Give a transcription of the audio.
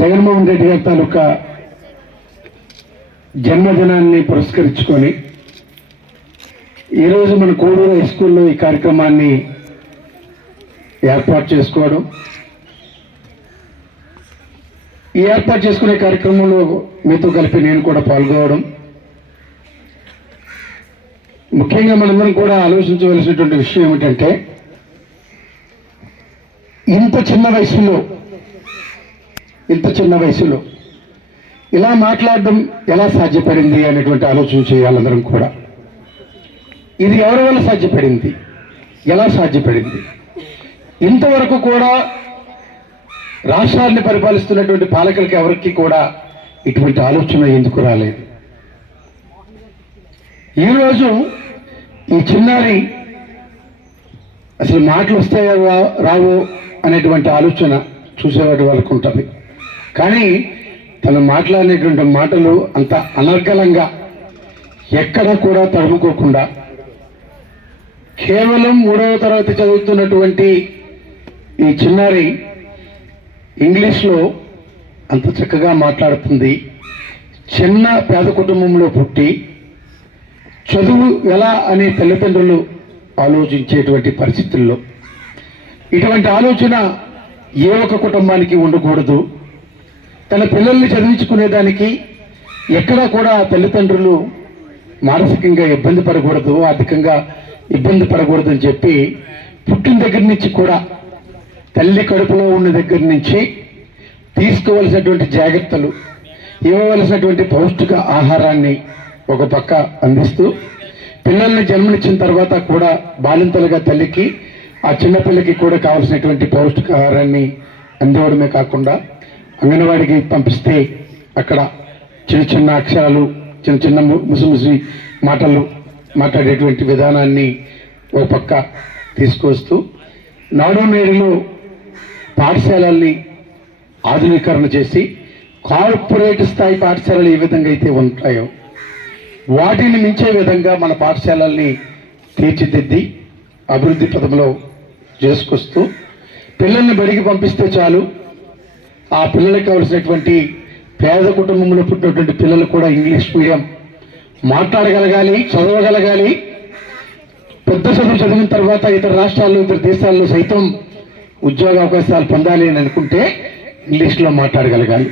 జగన్మోహన్ రెడ్డి గారి తాలూకా జన్మదినాన్ని పురస్కరించుకొని ఈరోజు మన కోడూరు హై స్కూల్లో ఈ కార్యక్రమాన్ని ఏర్పాటు చేసుకోవడం, ఈ ఏర్పాటు చేసుకునే కార్యక్రమంలో మీతో కలిపి నేను కూడా పాల్గొనడం, ముఖ్యంగా మనందరం కూడా ఆలోచించవలసినటువంటి విషయం ఏమిటంటే ఇంత చిన్న వయసులో ఇలా మాట్లాడడం ఎలా సాధ్యపడింది అనేటువంటి ఆలోచన చేయాలందరం కూడా. ఇది ఎవరి వల్ల సాధ్యపడింది, ఎలా సాధ్యపడింది? ఇంతవరకు కూడా రాష్ట్రాన్ని పరిపాలిస్తున్నటువంటి పాలకులకి ఎవరికి కూడా ఇటువంటి ఆలోచన ఎందుకు రాలేదు? ఈరోజు ఈ చిన్నారి అసలు మాటలు వస్తాయో రావో అనేటువంటి ఆలోచన చూసేవాటి వాళ్ళకు ఉంటుంది. కానీ తను మాట్లాడినటువంటి మాటలు అంత అనర్గళంగా ఎక్కడ కూడా తడుముకోకుండా కేవలం 3వ తరగతి చదువుతున్నటువంటి ఈ చిన్నారి ఇంగ్లీష్లో అంత చక్కగా మాట్లాడుతుంది. చిన్న పేద కుటుంబంలో పుట్టి చదువు ఎలా అనే తల్లిదండ్రులు ఆలోచించేటువంటి పరిస్థితుల్లో ఇటువంటి ఆలోచన ఏ ఒక్క కుటుంబానికి ఉండకూడదు. తన పిల్లల్ని చదివించుకునేదానికి ఎక్కడా కూడా తల్లిదండ్రులు మానసికంగా ఇబ్బంది పడకూడదు, ఆర్థికంగా ఇబ్బంది పడకూడదు అని చెప్పి పుట్టిన దగ్గర నుంచి కూడా తల్లి కడుపులో ఉన్న దగ్గర నుంచి తీసుకోవలసినటువంటి జాగ్రత్తలు, ఇవ్వవలసినటువంటి పౌష్టిక ఆహారాన్ని ఒక పక్క అందిస్తూ పిల్లల్ని జన్మనిచ్చిన తర్వాత కూడా బాలింతలుగా తల్లికి ఆ చిన్నపిల్లకి కూడా కావాల్సినటువంటి పౌష్టికాహారాన్ని అందివ్వడమే కాకుండా అంగన్వాడికి పంపిస్తే అక్కడ చిన్న చిన్న అక్షరాలు, చిన్న చిన్న ముసిముసి మాటలు మాట్లాడేటువంటి విధానాన్ని ఒక పక్క తీసుకొస్తూ నాడు నేడులో పాఠశాలల్ని ఆధునీకరణ చేసి కార్పొరేట్ స్థాయి పాఠశాలలు ఏ విధంగా అయితే ఉంటాయో వాటిని మించే విధంగా మన పాఠశాలల్ని తీర్చిదిద్ది అభివృద్ధి పథంలో చేసుకొస్తూ పిల్లల్ని బడికి పంపిస్తే చాలు, ఆ పిల్లలకు కావలసినటువంటి పేద కుటుంబంలో పుట్టినటువంటి పిల్లలు కూడా ఇంగ్లీష్ మీడియం మాట్లాడగలగాలి, చదవగలగాలి. పెద్ద చదువు చదివిన తర్వాత ఇతర రాష్ట్రాల్లో, ఇతర దేశాల్లో సైతం ఉద్యోగ అవకాశాలు పొందాలి అని అనుకుంటే ఇంగ్లీష్లో మాట్లాడగలగాలి.